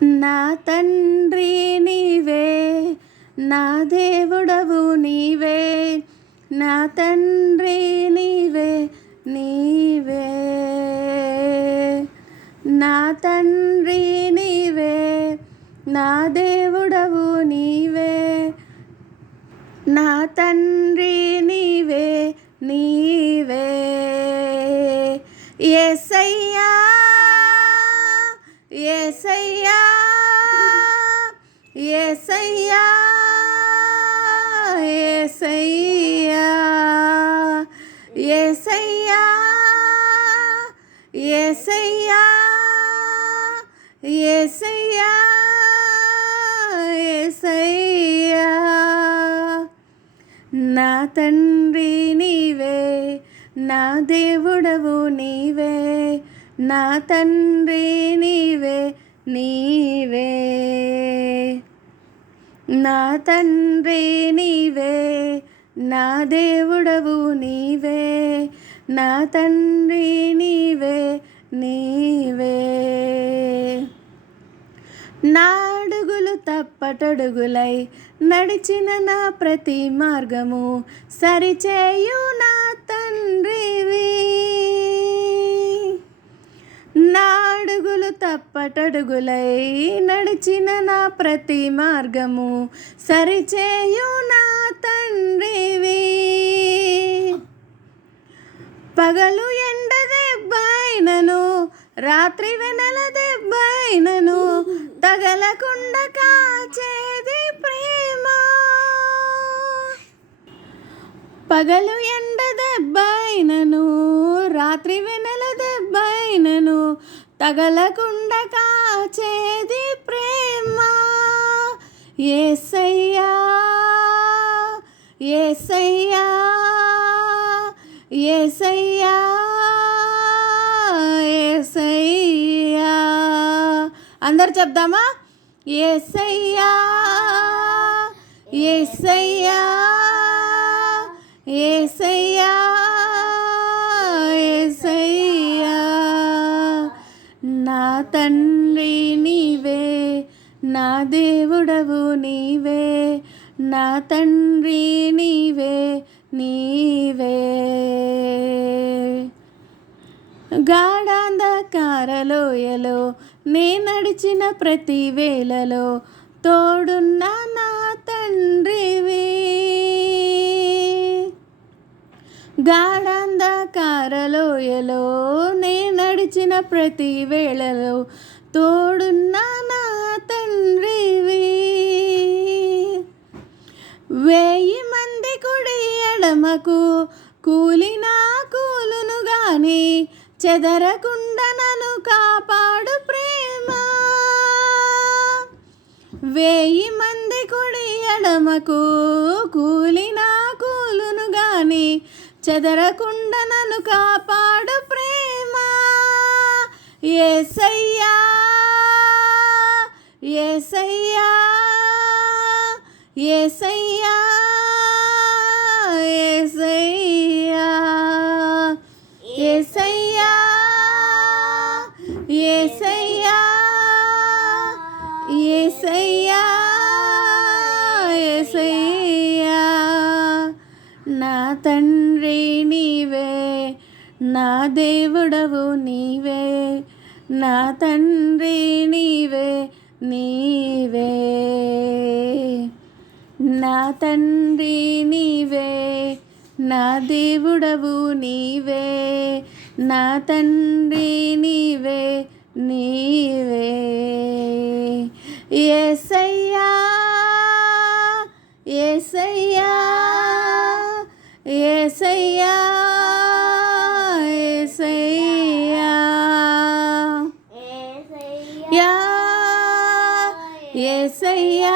నా తండ్రి నీవే, నా దేవుడవు నీవే, నా తండ్రి నీవే నీవే, నా తండ్రి నీవే, నా దేవుడవు నీవే, నా తండ్రి నీవే నీవే. యేసయ్యా యేసయ్యా యేసయ్యా యేసయ్యా యేసయ్యా యేసయ్యా యేసయ్యా యేసయ్యా. నా తండ్రి నీవే, నా దేవుడవు నీవే, నా తండ్రి నీవే నీవే, నా తండ్రి నీవే, నా దేవుడవు నీవే, నా తండ్రి నీవే నీవే. నా అడుగులు తప్పటడుగులై నడిచిన నా ప్రతి మార్గము సరిచేయు నా తండ్రివి. నా అడుగులు తప్పటడుగులై నడిచిన నా ప్రతి మార్గము సరిచేయు నా తండ్రివి. పగలు ఎండ దెబ్బైనను, రాత్రి వెనల దెబ్బైనను తగలకుండా కాచేది ప్రేమ. పగలు ఎండ దెబ్బైనను, రాత్రి వెనల దెబ్బైనను తగలకుండా కాచేది ప్రేమ. యేసయ్యా యేసయ్యా యేసయ్యా యేసయ్యా. అందరు చెప్దామా? యేసయ్యా యేసయ్యా యేసయ్యా యేసయ్యా. నా తండ్రి నీవే, నా దేవుడవు నీవే, నా తండ్రి నీవే నీవే. గాఢాంధకారలోయలో నే నడిచిన ప్రతి వేళలో తోడున్న నా తండ్రివి. గాఢాంధకారలోయలో నే నడిచిన ప్రతి వేళలో తోడున్న నా తండ్రివి. 1000 మంది కుడి ఎడమకు కూలినా కూలును గాని చెదరకుండా నన్ను కాపాడు ప్రేమ. 1000 మంది కుడి ఎడమకు కూలినా కూలును గాని చెదరకుండా నన్ను కాపాడు ప్రేమ. యేసయ్యా యేసయ్యా యేసయ్యా యేసయ్యా యేసయ్యా యేసయ్యా యేసయ్యా యేసయ్యా. నా తండ్రి నీవే, నా దేవుడవు నీవే, నా తండ్రి నీవే నీవే, నా తండ్రి నీవే, నా దేవుడవు నీవే, నా తండ్రి నీవే నీవే. యేసయ్యా యేసయ్యా యేసయ్యా యేసయ్యా యేసయ్యా